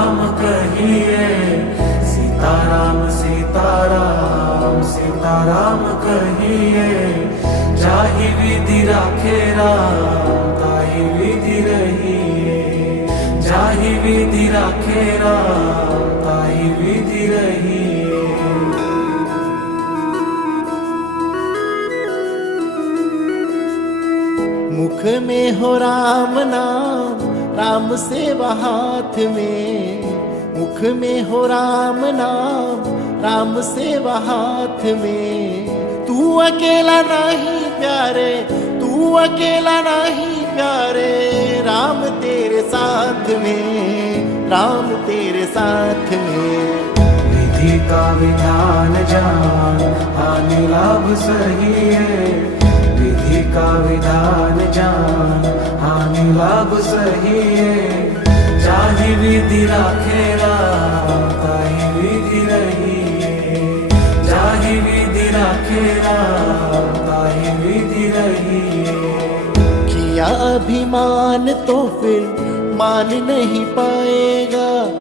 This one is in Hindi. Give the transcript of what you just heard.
सीताराम कहिए, सीताराम सीताराम सीताराम कहिए। जाहि विधि राखे राम ताहि विधि रहिए, जाहि विधि राखे राम ताहि विधि रहिए। मुख में हो राम नाम, राम सेवा हाथ में। मुख में हो राम नाम, राम सेवा हाथ में। तू अकेला नहीं प्यारे, तू अकेला नहीं प्यारे। राम तेरे साथ में, राम तेरे साथ में। विधि का विधान जान, हानि लाभ सही है। विधि का विधान जान, हानि लाभ सही है। जाहि विधि राखे राम ताहि विधि रहिए, जाहि विधि राखे राम ताहि विधि रहिए। किया अभिमान तो फिर मान नहीं पाएगा।